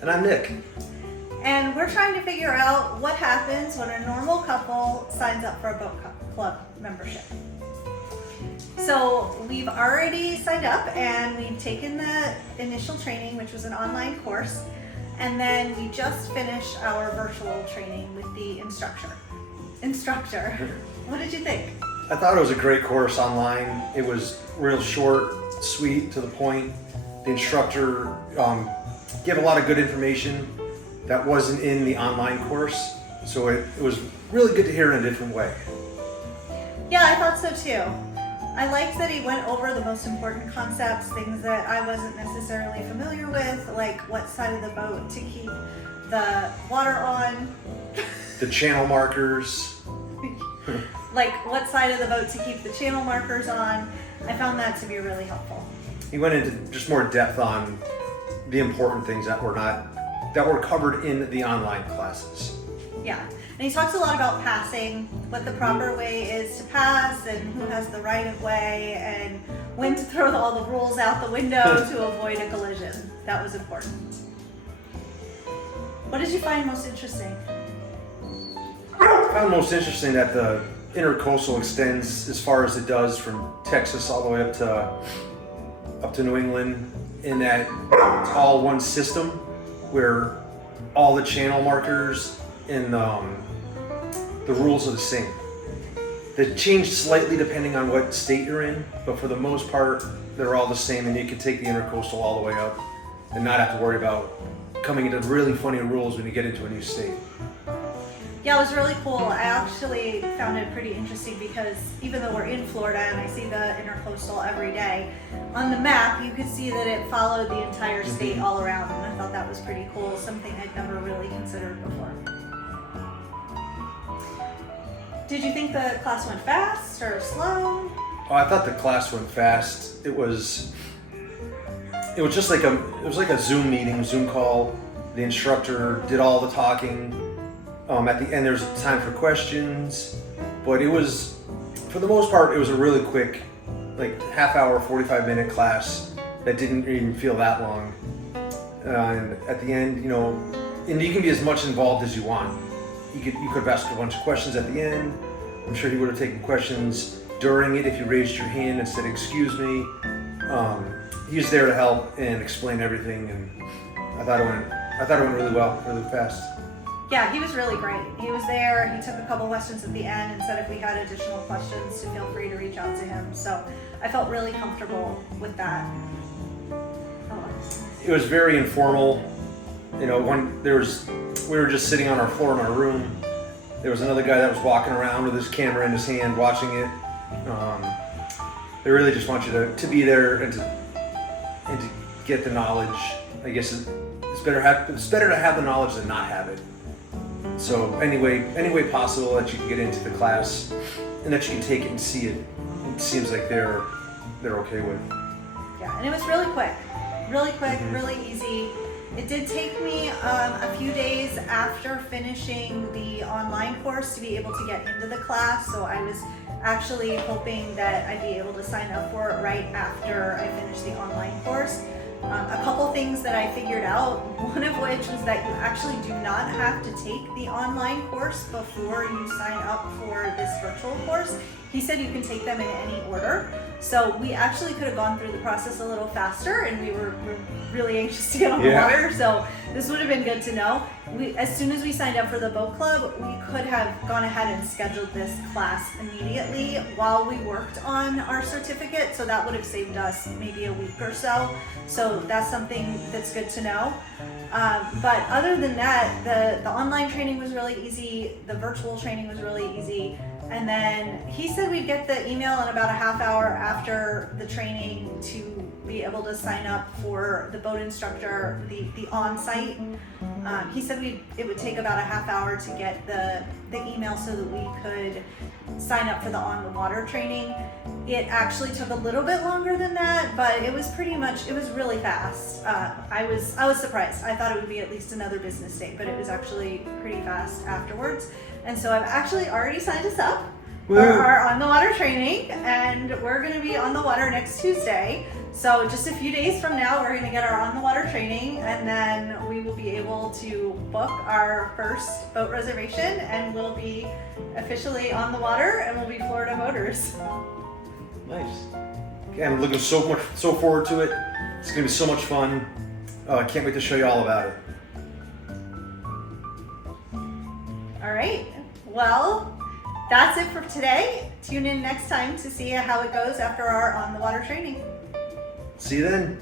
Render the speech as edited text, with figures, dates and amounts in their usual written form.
And I'm Nick. And we're trying to figure out what happens when a normal couple signs up for a boat club membership. So we've already signed up and we've taken the initial training, which was an online course. And then we just finished our virtual training with the instructor. What did you think? I thought it was a great course online. It was real short, sweet, to the point. The instructor gave a lot of good information that wasn't in the online course. So it was really good to hear in a different way. Yeah, I thought so too. I liked that he went over the most important concepts, things that I wasn't necessarily familiar with, like what side of the boat to keep the water on. The channel markers. Like what side of the boat to keep the channel markers on. I found that to be really helpful. He went into just more depth on the important things that were covered in the online classes. Yeah, and he talks a lot about passing, what the proper way is to pass, and who has the right of way, and when to throw all the rules out the window to avoid a collision. That was important. What did you find most interesting? I found most interesting that the intercoastal extends as far as it does from Texas all the way up to New England, and that it's all one system where all the channel markers and the rules are the same. They change slightly depending on what state you're in, but for the most part, they're all the same, and you can take the intercoastal all the way up and not have to worry about coming into really funny rules when you get into a new state. Yeah, it was really cool. I actually found it pretty interesting because even though we're in Florida and I see the intercoastal every day, on the map you could see that it followed the entire state all around, and I thought that was pretty cool, something I'd never really considered before. Did you think the class went fast or slow? Oh, I thought the class went fast. It was just like a Zoom meeting, Zoom call. The instructor did all the talking. At the end, there was time for questions, but it was, for the most part, it was a really quick, like half hour, 45-minute class that didn't even feel that long. And at the end, and you can be as much involved as you want. You could have asked a bunch of questions at the end. I'm sure he would have taken questions during it if you raised your hand and said, "Excuse me." He was there to help and explain everything, and I thought it went really well, really fast. Yeah, he was really great. He was there, he took a couple questions at the end and said if we had additional questions to feel free to reach out to him. So I felt really comfortable with that. It was very informal. We were just sitting on our floor in our room. There was another guy that was walking around with his camera in his hand watching it. They really just want you to be there and to get the knowledge. I guess it's better to have the knowledge than not have it. So any way possible that you can get into the class and that you can take it and see it seems like they're okay with. Yeah, and it was really quick, really easy. It did take me a few days after finishing the online course to be able to get into the class, so I was actually hoping that I'd be able to sign up for it right after I finished the online course. A couple things that I figured out, one of which was that you actually do not have to take the online course before you sign up for this virtual course. He said you can take them in any order. So we actually could have gone through the process a little faster, and we were really anxious to get on the water. So this would have been good to know. As soon as we signed up for the boat club, we could have gone ahead and scheduled this class immediately while we worked on our certificate. So that would have saved us maybe a week or so. So that's something that's good to know. But other than that, the online training was really easy. The virtual training was really easy. And then he said we'd get the email in about a half hour after the training to be able to sign up for the boat instructor, the on-site. He said it would take about a half hour to get the email so that we could sign up for the on-the-water training. It actually took a little bit longer than that, but it was really fast. I was surprised. I thought it would be at least another business day, but it was actually pretty fast afterwards. And so I've actually already signed us up. for our on the water training, and we're going to be on the water next Tuesday. So just a few days from now, we're going to get our on the water training, and then we will be able to book our first boat reservation, and we'll be officially on the water, and we'll be Florida boaters. Nice. Okay, I'm looking so forward to it. It's gonna be so much fun. I can't wait to show you all about it. All right. Well, that's it for today. Tune in next time to see how it goes after our on the water training. See you then.